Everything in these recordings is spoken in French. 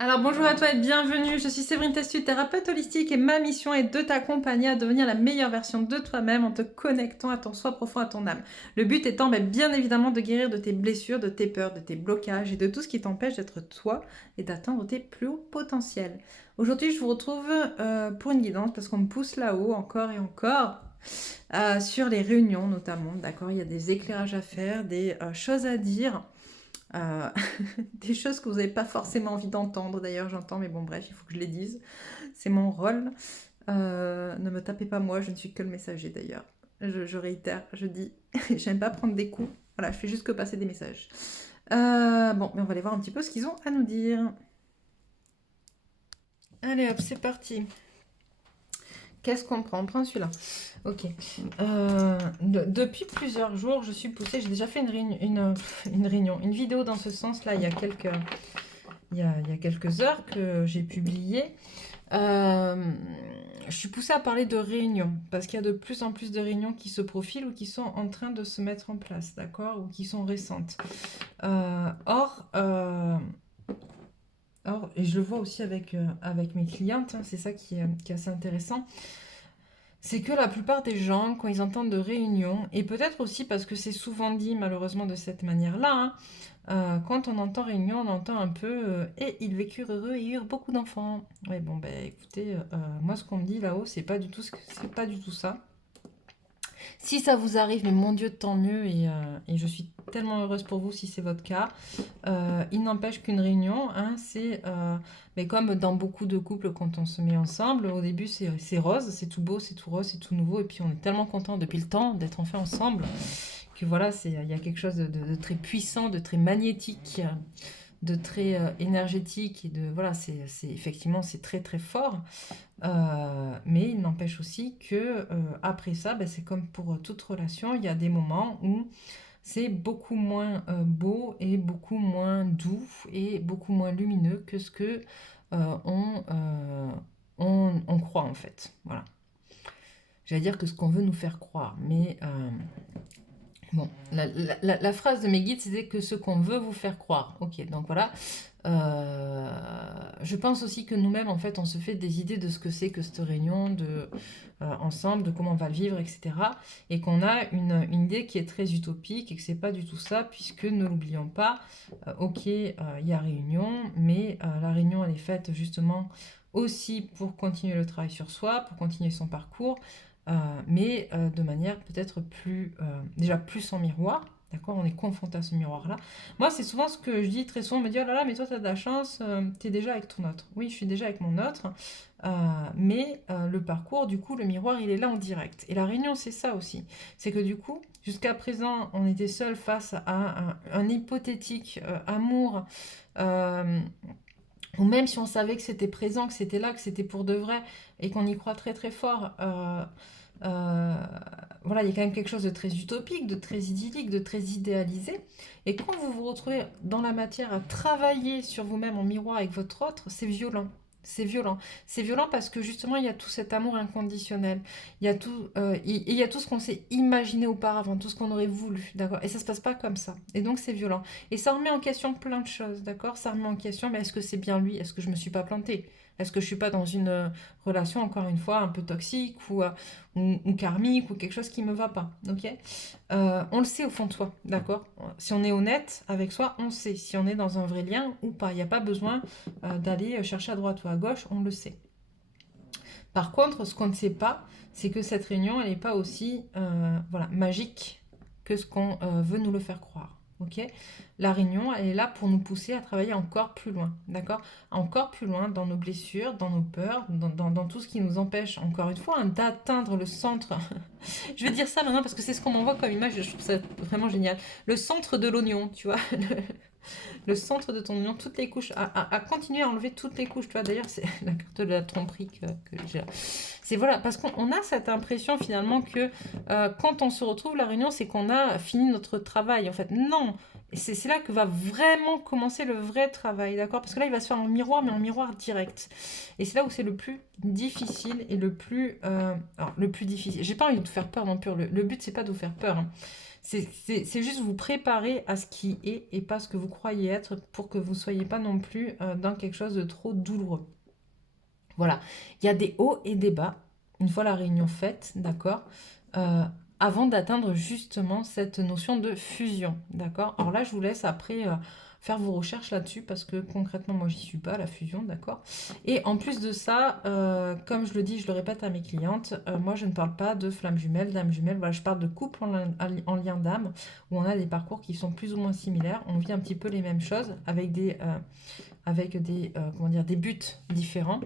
Alors bonjour à toi et bienvenue, je suis Séverine Testu, thérapeute holistique et ma mission est de t'accompagner à devenir la meilleure version de toi-même en te connectant à ton soi profond, à ton âme. Le but étant bien évidemment de guérir de tes blessures, de tes peurs, de tes blocages et de tout ce qui t'empêche d'être toi et d'atteindre tes plus hauts potentiels. Aujourd'hui je vous retrouve pour une guidance parce qu'on me pousse là-haut encore et encore. Sur les réunions notamment, d'accord, il y a des éclairages à faire, des choses à dire. Euh, des choses que vous n'avez pas forcément envie d'entendre, d'ailleurs j'entends, mais bon bref, il faut que je les dise. C'est mon rôle. Ne me tapez pas moi, je ne suis que le messager d'ailleurs. Je réitère, je dis, j'aime pas prendre des coups. Voilà, je fais juste que passer des messages. Bon, mais on va aller voir un petit peu ce qu'ils ont à nous dire. Allez hop, c'est parti. Qu'est-ce qu'on prend? On prend celui-là. Ok. Depuis plusieurs jours, je suis poussée. J'ai déjà fait une réunion, une vidéo dans ce sens-là il y a quelques heures que j'ai publié. Euh, je suis poussée à parler de réunions parce qu'il y a de plus en plus de réunions qui se profilent ou qui sont en train de se mettre en place, d'accord, ou qui sont récentes. Or, et je le vois aussi avec mes clientes, hein, c'est ça qui est assez intéressant, c'est que la plupart des gens, quand ils entendent de réunions, et peut-être aussi parce que c'est souvent dit malheureusement de cette manière-là, hein, quand on entend réunion, on entend un peu et ils vécurent heureux et eurent beaucoup d'enfants. Oui, bon, ben écoutez, moi ce qu'on me dit là-haut, c'est pas du tout ça. Si ça vous arrive, mais mon Dieu, tant mieux, et je suis tellement heureuse pour vous si c'est votre cas. Il n'empêche qu'une réunion, hein, c'est mais comme dans beaucoup de couples quand on se met ensemble, au début c'est rose, c'est tout beau, c'est tout rose, c'est tout nouveau, et puis on est tellement content depuis le temps d'être enfin ensemble que voilà, il y a quelque chose de très puissant, de très magnétique, de très énergétique, et de voilà, effectivement c'est très très fort. Mais il n'empêche aussi que après ça, ben, c'est comme pour toute relation, il y a des moments où c'est beaucoup moins beau et beaucoup moins doux et beaucoup moins lumineux que ce que euh, on, euh, on croit en fait. Voilà. J'allais dire que ce qu'on veut nous faire croire, mais bon, la phrase de mes guides, c'était que ce qu'on veut vous faire croire. Ok, donc voilà. Euh, je pense aussi que nous-mêmes, en fait, on se fait des idées de ce que c'est que cette réunion ensemble, de comment on va le vivre, etc. Et qu'on a une idée qui est très utopique et que c'est pas du tout ça, puisque ne l'oublions pas, ok, il y a réunion, mais la réunion, elle est faite justement aussi pour continuer le travail sur soi, pour continuer son parcours, mais de manière peut-être déjà plus en miroir. D'accord, on est confronté à ce miroir-là. Moi, c'est souvent ce que je dis très souvent. On me dit, oh là là, mais toi, tu as de la chance, tu es déjà avec ton autre. Oui, je suis déjà avec mon autre, mais le parcours, du coup, le miroir, il est là en direct. Et la réunion, c'est ça aussi. C'est que du coup, jusqu'à présent, on était seul face à un hypothétique amour, euh, ou même si on savait que c'était présent, que c'était là, que c'était pour de vrai, et qu'on y croit très très fort. Euh, voilà, il y a quand même quelque chose de très utopique, de très idyllique, de très idéalisé. Et quand vous vous retrouvez dans la matière à travailler sur vous-même en miroir avec votre autre, c'est violent. C'est violent. C'est violent parce que justement, il y a tout cet amour inconditionnel. Il y a tout, il y a tout ce qu'on s'est imaginé auparavant, tout ce qu'on aurait voulu, d'accord. Et ça se passe pas comme ça. Et donc, c'est violent. Et ça remet en question plein de choses, d'accord. Ça remet en question, mais est-ce que c'est bien lui? Est-ce que je me suis pas plantée? Est-ce que je suis pas dans une relation, encore une fois, un peu toxique ou karmique ou quelque chose qui me va pas, ok. On le sait au fond de soi, d'accord. Si on est honnête avec soi, on sait si on est dans un vrai lien ou pas. Il n'y a pas besoin d'aller chercher à droite ou à gauche, on le sait. Par contre, ce qu'on ne sait pas, c'est que cette réunion, elle n'est pas aussi voilà, magique que ce qu'on veut nous le faire croire. Ok. La réunion, elle est là pour nous pousser à travailler encore plus loin, d'accord. Encore plus loin dans nos blessures, dans nos peurs, dans tout ce qui nous empêche, encore une fois, hein, d'atteindre le centre. Je vais dire ça maintenant parce que c'est ce qu'on m'envoie comme image, je trouve ça vraiment génial. Le centre de l'oignon, tu vois. Le centre de ton oignon, toutes les couches, à continuer à enlever toutes les couches. Tu vois, d'ailleurs, c'est la carte de la tromperie que j'ai. C'est voilà, parce qu'on a cette impression finalement que quand on se retrouve la réunion, c'est qu'on a fini notre travail. En fait, non. C'est là que va vraiment commencer le vrai travail, d'accord. Parce que là, il va se faire en miroir, mais en miroir direct. Et c'est là où c'est le plus difficile et le plus difficile. J'ai pas envie de vous faire peur non plus. Le but, c'est pas de vous faire peur, hein. C'est juste vous préparer à ce qui est et pas ce que vous croyez être pour que vous ne soyez pas non plus dans quelque chose de trop douloureux. Voilà, il y a des hauts et des bas, une fois la réunion faite, d'accord, euh, avant d'atteindre justement cette notion de fusion, d'accord. Alors là, je vous laisse après faire vos recherches là-dessus parce que concrètement, moi, j'y suis pas, la fusion, d'accord. Et en plus de ça, comme je le dis, je le répète à mes clientes, moi, je ne parle pas de flammes jumelles, d'âmes jumelles, voilà, je parle de couple en lien d'âme, où on a des parcours qui sont plus ou moins similaires, on vit un petit peu les mêmes choses avec des, comment dire, des buts différents.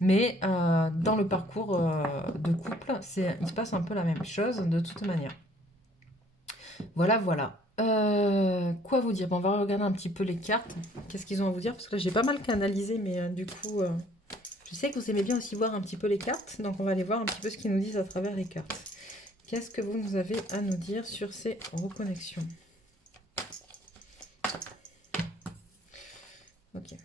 Mais dans le parcours de couple, il se passe un peu la même chose de toute manière. Voilà, voilà. Quoi vous dire? Bon, on va regarder un petit peu les cartes. Qu'est-ce qu'ils ont à vous dire? Parce que là, j'ai pas mal canalisé, mais du coup, je sais que vous aimez bien aussi voir un petit peu les cartes. Donc, on va aller voir un petit peu ce qu'ils nous disent à travers les cartes. Qu'est-ce que vous nous avez à nous dire sur ces reconnexions? Ok.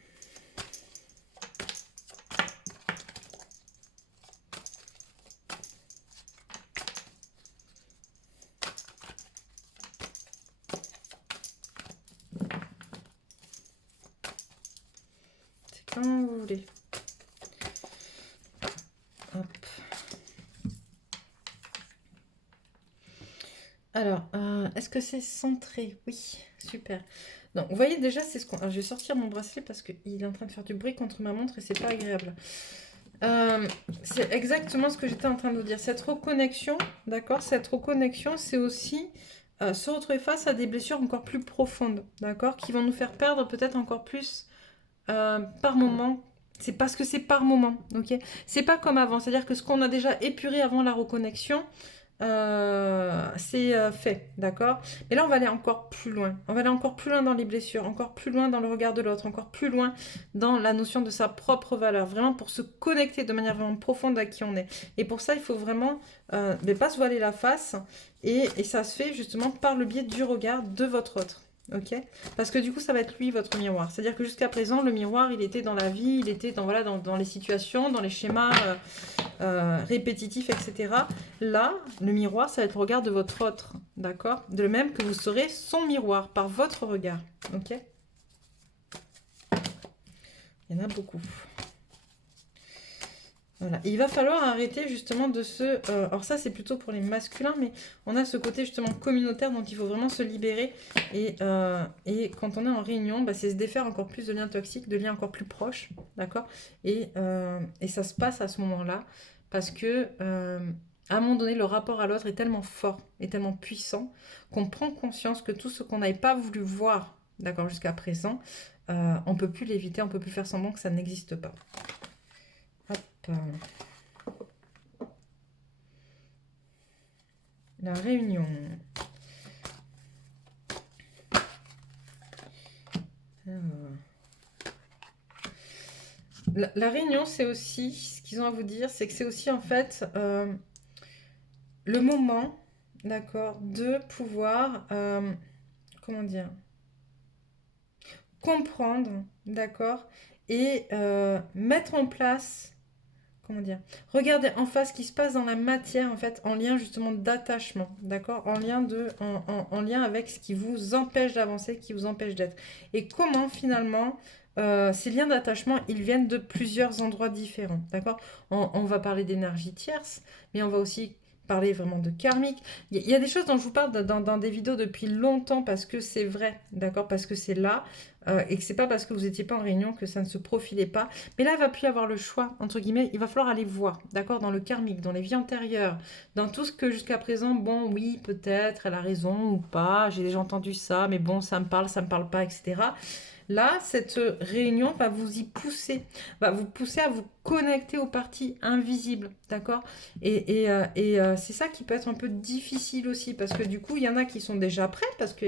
C'est comme vous voulez. Hop. Alors, est-ce que c'est centré? Oui, super. Donc, vous voyez déjà, c'est ce qu'on... Alors, je vais sortir mon bracelet parce qu'il est en train de faire du bruit contre ma montre et c'est pas agréable. C'est exactement ce que j'étais en train de vous dire. Cette reconnexion, d'accord? Cette reconnexion, c'est aussi se retrouver face à des blessures encore plus profondes, d'accord? Qui vont nous faire perdre peut-être encore plus par moment. C'est parce que c'est par moment, ok? C'est pas comme avant. C'est-à-dire que ce qu'on a déjà épuré avant la reconnexion, c'est fait, d'accord? Et là, on va aller encore plus loin. On va aller encore plus loin dans les blessures, encore plus loin dans le regard de l'autre, encore plus loin dans la notion de sa propre valeur, vraiment pour se connecter de manière vraiment profonde à qui on est. Et pour ça, il faut vraiment ne pas se voiler la face. Et ça se fait justement par le biais du regard de votre autre. Ok? Parce que du coup, ça va être lui, votre miroir. C'est-à-dire que jusqu'à présent, le miroir, il était dans la vie, il était dans, voilà, dans les situations, dans les schémas répétitifs, etc. Là, le miroir, ça va être le regard de votre autre, d'accord? De même que vous serez son miroir par votre regard, ok? Il y en a beaucoup. Voilà. Et il va falloir arrêter justement de se... alors ça, c'est plutôt pour les masculins, mais on a ce côté justement communautaire dont il faut vraiment se libérer. Et quand on est en réunion, bah, c'est se défaire encore plus de liens toxiques, de liens encore plus proches, d'accord? Et ça se passe à ce moment-là parce que... à un moment donné, le rapport à l'autre est tellement fort et tellement puissant qu'on prend conscience que tout ce qu'on n'avait pas voulu voir, d'accord, jusqu'à présent, on ne peut plus l'éviter, on ne peut plus faire semblant que ça n'existe pas. Hop. La réunion. La réunion, c'est aussi, ce qu'ils ont à vous dire, c'est que c'est aussi en fait le moment, d'accord, de pouvoir, comment dire, comprendre, d'accord, et mettre en place, comment dire, regardez en face ce qui se passe dans la matière, en fait, en lien justement d'attachement, d'accord, en lien avec ce qui vous empêche d'avancer, qui vous empêche d'être. Et comment finalement ces liens d'attachement, ils viennent de plusieurs endroits différents, d'accord. On va parler d'énergie tierce, mais on va aussi parler vraiment de karmique. Il y a des choses dont je vous parle dans des vidéos depuis longtemps parce que c'est vrai, d'accord, parce que c'est là et que c'est pas parce que vous n'étiez pas en réunion que ça ne se profilait pas. Mais là, il va plus y avoir le choix, entre guillemets, il va falloir aller voir, d'accord, dans le karmique, dans les vies antérieures, dans tout ce que jusqu'à présent, bon, oui, peut-être, elle a raison ou pas, j'ai déjà entendu ça, mais bon, ça me parle pas, etc. Là, cette réunion va vous pousser à vous connecter aux parties invisibles, d'accord? C'est ça qui peut être un peu difficile aussi, parce que du coup, il y en a qui sont déjà prêts, parce que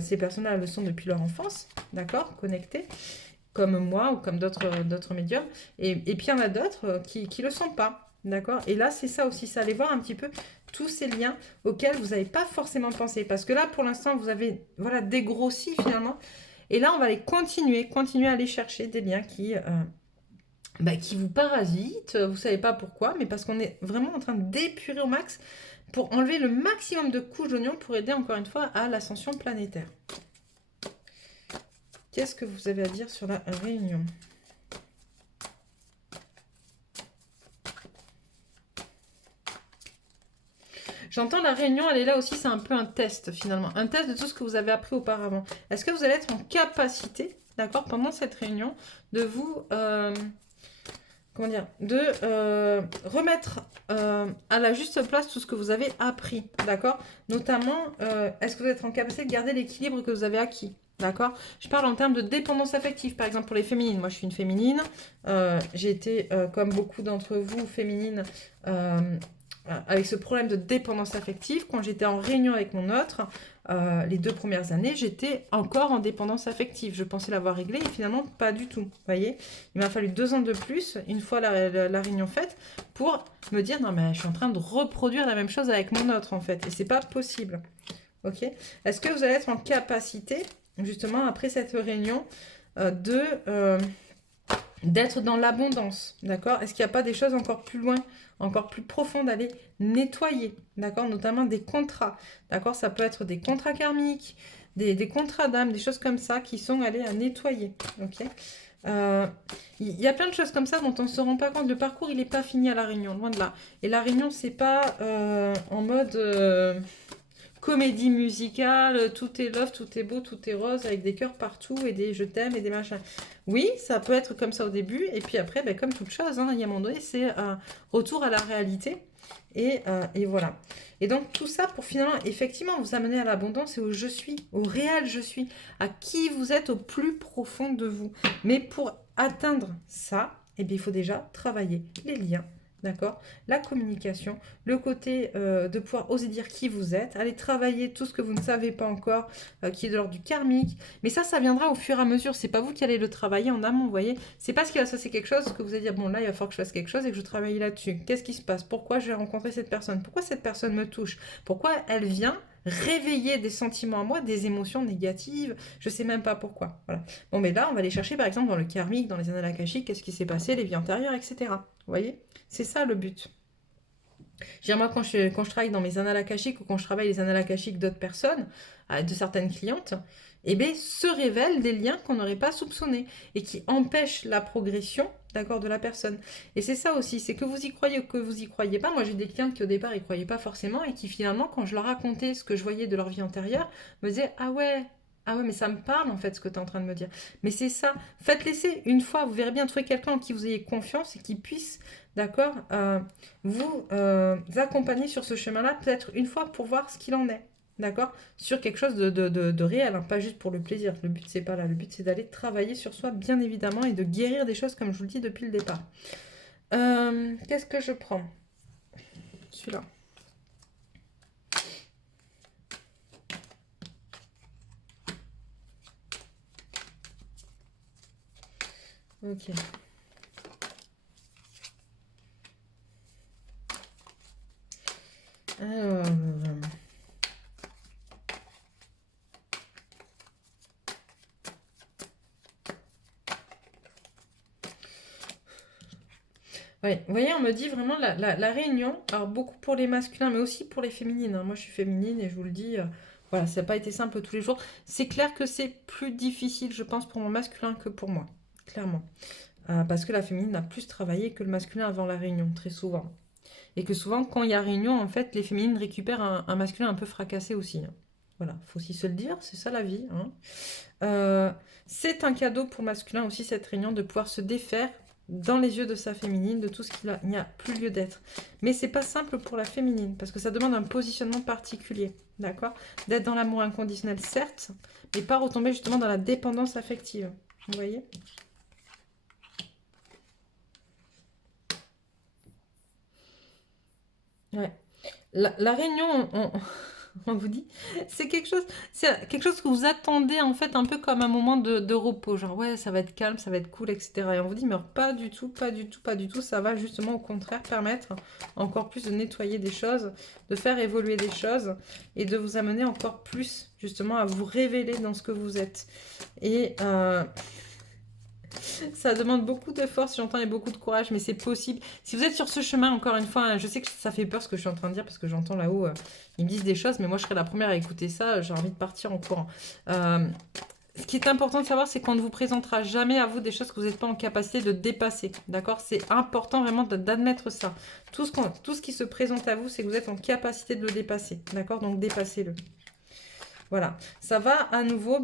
ces personnes-là le sont depuis leur enfance, d'accord? Connectées, comme moi ou comme d'autres médiums. Et puis, il y en a d'autres qui ne le sont pas, d'accord? Et là, c'est ça aussi, ça allez voir un petit peu tous ces liens auxquels vous n'avez pas forcément pensé. Parce que là, pour l'instant, vous avez voilà, dégrossi finalement. Et là, on va aller continuer à aller chercher des liens qui vous parasitent. Vous ne savez pas pourquoi, mais parce qu'on est vraiment en train d'épurer au max. pour enlever le maximum de couches d'oignon pour aider encore une fois à l'ascension planétaire. Qu'est-ce que vous avez à dire sur la réunion? J'entends la réunion, elle est là aussi, c'est un peu un test finalement. Un test de tout ce que vous avez appris auparavant. Est-ce que vous allez être en capacité, d'accord, pendant cette réunion, de vous... comment dire, de remettre à la juste place tout ce que vous avez appris, d'accord? Notamment, est-ce que vous êtes en capacité de garder l'équilibre que vous avez acquis, d'accord? Je parle en termes de dépendance affective, par exemple pour les féminines. Moi, je suis une féminine. J'ai été, comme beaucoup d'entre vous, féminine, avec ce problème de dépendance affective. Quand j'étais en réunion avec mon autre, les 2 premières années, j'étais encore en dépendance affective. Je pensais l'avoir réglé et finalement pas du tout. Vous voyez, il m'a fallu 2 ans de plus, une fois la réunion faite, pour me dire non mais je suis en train de reproduire la même chose avec mon autre en fait. Et c'est pas possible. Ok? Est-ce que vous allez être en capacité, justement, après cette réunion, d'être dans l'abondance, d'accord? Est-ce qu'il n'y a pas des choses encore plus loin, encore plus profondes à aller nettoyer, d'accord? Notamment des contrats, d'accord? Ça peut être des contrats karmiques, des contrats d'âme, des choses comme ça qui sont allées à nettoyer, ok? Il y a plein de choses comme ça dont on ne se rend pas compte. Le parcours, il n'est pas fini à la réunion, loin de là. Et la réunion, c'est pas en mode... comédie musicale, tout est love, tout est beau, tout est rose, avec des cœurs partout et des je t'aime et des machins. Oui, ça peut être comme ça au début, et puis après, ben, comme toute chose, hein, il y a un moment donné, c'est retour à la réalité, et voilà. Et donc tout ça pour finalement, effectivement, vous amener à l'abondance et au je suis, au réel je suis, à qui vous êtes au plus profond de vous. Mais pour atteindre ça, eh bien, il faut déjà travailler les liens. D'accord? La communication, le côté de pouvoir oser dire qui vous êtes, aller travailler tout ce que vous ne savez pas encore, qui est de l'ordre du karmique. Mais ça viendra au fur et à mesure. C'est pas vous qui allez le travailler en amont, vous voyez. C'est pas ce qui va se passer quelque chose que vous allez dire, bon là, il va falloir que je fasse quelque chose et que je travaille là-dessus. Qu'est-ce qui se passe? Pourquoi je vais rencontrer cette personne? Pourquoi cette personne me touche? Pourquoi elle vient réveiller des sentiments en moi, des émotions négatives? Je sais même pas pourquoi. Voilà. Bon, mais là, on va aller chercher, par exemple, dans le karmique, dans les annales akashiques, qu'est-ce qui s'est passé, les vies antérieures, etc. Vous voyez? C'est ça le but. Moi, quand je travaille dans mes annales akashiques ou quand je travaille les annales akashiques d'autres personnes, de certaines clientes, eh bien, se révèlent des liens qu'on n'aurait pas soupçonnés et qui empêchent la progression, d'accord, de la personne. Et c'est ça aussi, c'est que vous y croyez ou que vous y croyez pas. Moi, j'ai des clientes qui au départ y croyaient pas forcément et qui finalement, quand je leur racontais ce que je voyais de leur vie antérieure, me disaient ah ouais, mais ça me parle en fait ce que tu es en train de me dire. Mais c'est ça, faites laisser une fois, vous verrez bien trouver quelqu'un en qui vous ayez confiance et qui puisse, d'accord, vous accompagner sur ce chemin-là, peut-être une fois pour voir ce qu'il en est. D'accord? Sur quelque chose de réel, hein, pas juste pour le plaisir. Le but, c'est pas là. Le but, c'est d'aller travailler sur soi, bien évidemment, et de guérir des choses, comme je vous le dis depuis le départ. Qu'est-ce que je prends? Celui-là. Ok. Alors... Oui, vous voyez, on me dit vraiment la réunion, alors beaucoup pour les masculins, mais aussi pour les féminines, hein. Moi, je suis féminine et je vous le dis, voilà, ça n'a pas été simple tous les jours. C'est clair que c'est plus difficile, je pense, pour mon masculin que pour moi, clairement. Parce que la féminine a plus travaillé que le masculin avant la réunion, très souvent. Et que souvent, quand il y a réunion, en fait, les féminines récupèrent un masculin un peu fracassé aussi, hein. Voilà, faut aussi se le dire, c'est ça la vie, hein. C'est un cadeau pour le masculin aussi, cette réunion, de pouvoir se défaire dans les yeux de sa féminine, de tout ce qu'il n'y a plus lieu d'être. Mais c'est pas simple pour la féminine, parce que ça demande un positionnement particulier, d'accord? D'être dans l'amour inconditionnel, certes, mais pas retomber justement dans la dépendance affective. Vous voyez? Ouais. La réunion, on vous dit, c'est quelque chose que vous attendez en fait un peu comme un moment de repos, genre ouais, ça va être calme, ça va être cool, etc. Et on vous dit, mais pas du tout, pas du tout, pas du tout, ça va justement au contraire permettre encore plus de nettoyer des choses, de faire évoluer des choses et de vous amener encore plus justement à vous révéler dans ce que vous êtes. Et Ça demande beaucoup de force, j'entends, et beaucoup de courage, mais c'est possible. Si vous êtes sur ce chemin, encore une fois, hein, je sais que ça fait peur ce que je suis en train de dire, parce que j'entends là-haut, ils me disent des choses, mais moi je serais la première à écouter ça, j'ai envie de partir en courant. Euh, Ce qui est important de savoir, c'est qu'on ne vous présentera jamais à vous des choses que vous n'êtes pas en capacité de dépasser. D'accord? C'est important vraiment d'admettre ça. Tout ce qui se présente à vous, c'est que vous êtes en capacité de le dépasser. D'accord? Donc dépassez-le. Voilà. Ça va à nouveau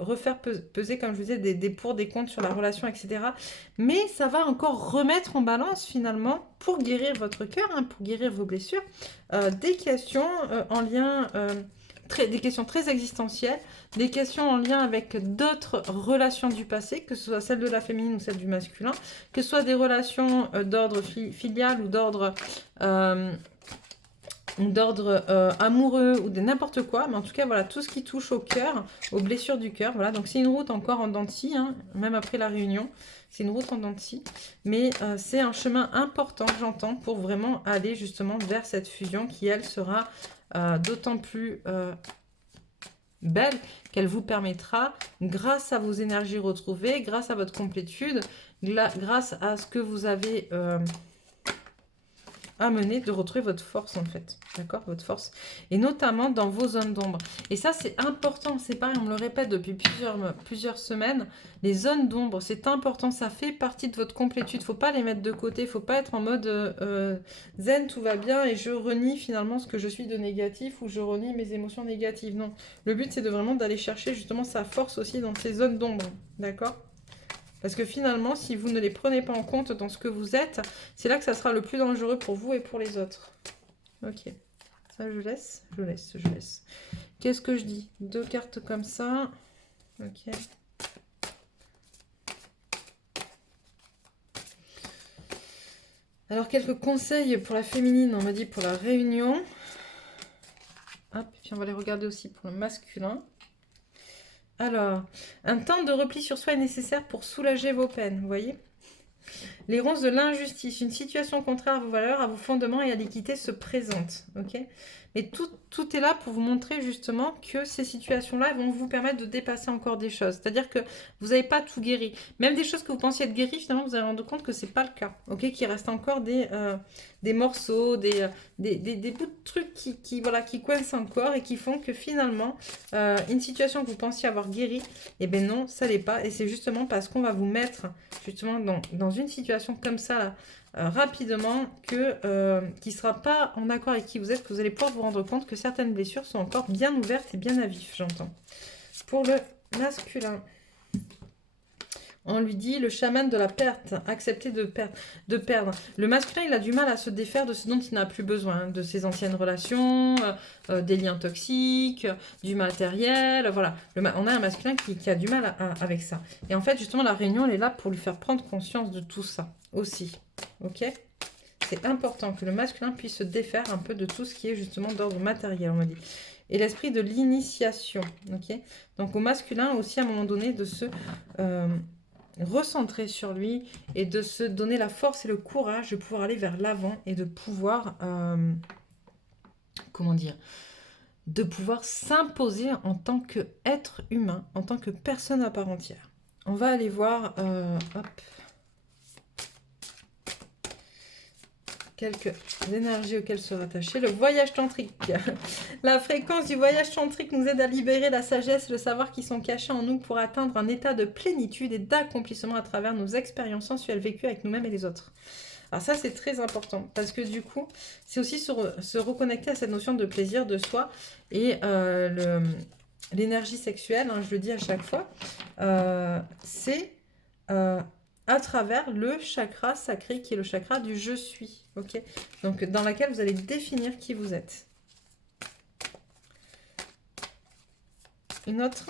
refaire peser, comme je vous disais, des pour, des contre sur la relation, etc. Mais ça va encore remettre en balance finalement pour guérir votre cœur, hein, pour guérir vos blessures, des questions en lien... des questions très existentielles, des questions en lien avec d'autres relations du passé, que ce soit celle de la féminine ou celle du masculin, que ce soit des relations d'ordre filial ou d'ordre amoureux ou de n'importe quoi, mais en tout cas voilà, tout ce qui touche au cœur, aux blessures du cœur, voilà, donc c'est une route encore en dents de scie, hein, même après la réunion, c'est une route en dents de scie, mais c'est un chemin important, j'entends, pour vraiment aller justement vers cette fusion qui, elle, sera d'autant plus belle qu'elle vous permettra, grâce à vos énergies retrouvées, grâce à votre complétude, grâce à ce que vous avez amené, de retrouver votre force en fait, d'accord, votre force, et notamment dans vos zones d'ombre. Et ça c'est important, c'est pareil, on me le répète depuis plusieurs semaines, les zones d'ombre, c'est important, ça fait partie de votre complétude, faut pas les mettre de côté, faut pas être en mode zen, tout va bien, et je renie finalement ce que je suis de négatif, ou je renie mes émotions négatives, non. Le but c'est de vraiment d'aller chercher justement sa force aussi dans ces zones d'ombre, d'accord. Parce que finalement, si vous ne les prenez pas en compte dans ce que vous êtes, c'est là que ça sera le plus dangereux pour vous et pour les autres. Ok. Ça, je laisse. Je laisse. Qu'est-ce que je dis? 2 cartes comme ça. Ok. Alors, quelques conseils pour la féminine, on m'a dit pour la réunion. Hop, puis on va les regarder aussi pour le masculin. Alors, un temps de repli sur soi est nécessaire pour soulager vos peines, vous voyez? Les ronces de l'injustice, une situation contraire à vos valeurs, à vos fondements et à l'équité se présente. Ok. Mais tout est là pour vous montrer justement que ces situations-là vont vous permettre de dépasser encore des choses. C'est-à-dire que vous n'avez pas tout guéri. Même des choses que vous pensiez être guéries, finalement, vous allez vous rendre compte que ce n'est pas le cas. Ok. Qu'il reste encore des morceaux, des bouts de trucs qui coincent encore et qui font que finalement, une situation que vous pensiez avoir guérie, eh bien non, ça l'est pas. Et c'est justement parce qu'on va vous mettre justement dans une situation comme ça, rapidement, qui ne sera pas en accord avec qui vous êtes, que vous allez pouvoir vous rendre compte que certaines blessures sont encore bien ouvertes et bien à vif, j'entends. Pour le masculin, on lui dit le chaman de la perte, accepter de perdre. Le masculin, il a du mal à se défaire de ce dont il n'a plus besoin, hein, de ses anciennes relations, des liens toxiques, du matériel, voilà. On a un masculin qui a du mal avec ça. Et en fait, justement, la réunion, elle est là pour lui faire prendre conscience de tout ça aussi. Ok ? C'est important que le masculin puisse se défaire un peu de tout ce qui est justement d'ordre matériel, on m'a dit. Et l'esprit de l'initiation, ok ? Donc au masculin aussi, à un moment donné, de se recentrer sur lui et de se donner la force et le courage de pouvoir aller vers l'avant et de pouvoir, comment dire, de pouvoir s'imposer en tant qu'être humain, en tant que personne à part entière. On va aller voir, hop, quelques énergies auxquelles se rattacher. Le voyage tantrique. La fréquence du voyage tantrique nous aide à libérer la sagesse et le savoir qui sont cachés en nous pour atteindre un état de plénitude et d'accomplissement à travers nos expériences sensuelles vécues avec nous-mêmes et les autres. Alors ça, c'est très important parce que du coup, c'est aussi se reconnecter à cette notion de plaisir de soi et l'énergie sexuelle, hein, je le dis à chaque fois, c'est à travers le chakra sacré qui est le chakra du je suis, ok? Donc dans laquelle vous allez définir qui vous êtes. Une autre?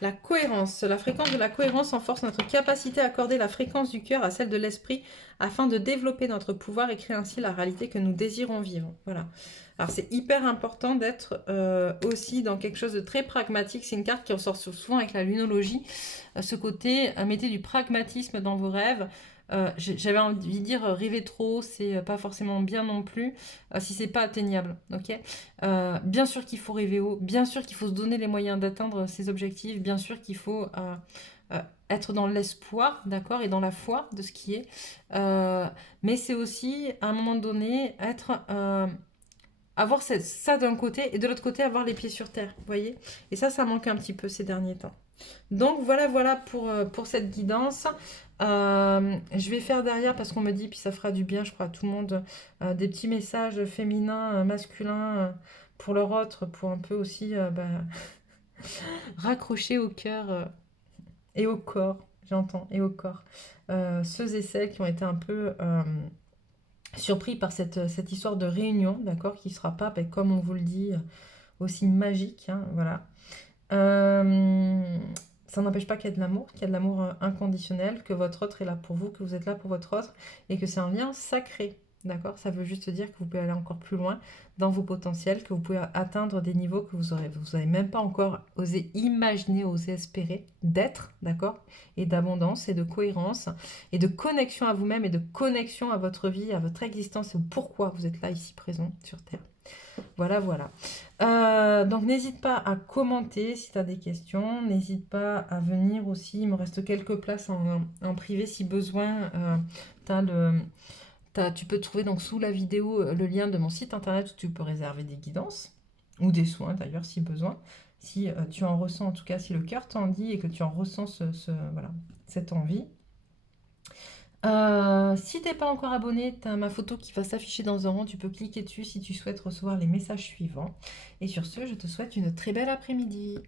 La cohérence. La fréquence de la cohérence renforce notre capacité à accorder la fréquence du cœur à celle de l'esprit afin de développer notre pouvoir et créer ainsi la réalité que nous désirons vivre. Voilà. Alors c'est hyper important d'être aussi dans quelque chose de très pragmatique. C'est une carte qui ressort souvent avec la lunologie. Ce côté, mettez du pragmatisme dans vos rêves. J'avais envie de dire rêver trop, c'est pas forcément bien non plus, si c'est pas atteignable, ok? Bien sûr qu'il faut rêver haut, bien sûr qu'il faut se donner les moyens d'atteindre ses objectifs, bien sûr qu'il faut euh, être dans l'espoir, d'accord, et dans la foi de ce qui est. Euh, mais c'est aussi, à un moment donné, avoir ça d'un côté et de l'autre côté, avoir les pieds sur terre, vous voyez? Et ça manque un petit peu ces derniers temps. Donc voilà pour cette guidance. Je vais faire derrière parce qu'on me dit, puis ça fera du bien, je crois, à tout le monde, des petits messages féminins, masculins, pour leur autre, pour un peu aussi raccrocher au cœur et au corps, j'entends, et au corps. Ceux et celles qui ont été un peu surpris par cette histoire de réunion, d'accord, qui ne sera pas, ben, comme on vous le dit, aussi magique, hein, voilà. Euh, Ça n'empêche pas qu'il y a de l'amour, qu'il y a de l'amour inconditionnel, que votre autre est là pour vous, que vous êtes là pour votre autre, et que c'est un lien sacré. D'accord? Ça veut juste dire que vous pouvez aller encore plus loin dans vos potentiels, que vous pouvez atteindre des niveaux que vous n'avez même pas encore osé imaginer, osé espérer d'être, d'accord? Et d'abondance et de cohérence et de connexion à vous-même et de connexion à votre vie, à votre existence et au pourquoi vous êtes là ici présent sur Terre. Voilà. Donc n'hésite pas à commenter si tu as des questions. N'hésite pas à venir aussi. Il me reste quelques places en privé si besoin. Tu peux trouver donc sous la vidéo le lien de mon site internet où tu peux réserver des guidances ou des soins d'ailleurs si besoin. Si tu en ressens, en tout cas, si le cœur t'en dit et que tu en ressens voilà, cette envie. Si t'es pas encore abonné, tu as ma photo qui va s'afficher dans un rond. Tu peux cliquer dessus si tu souhaites recevoir les messages suivants. Et sur ce, je te souhaite une très belle après-midi.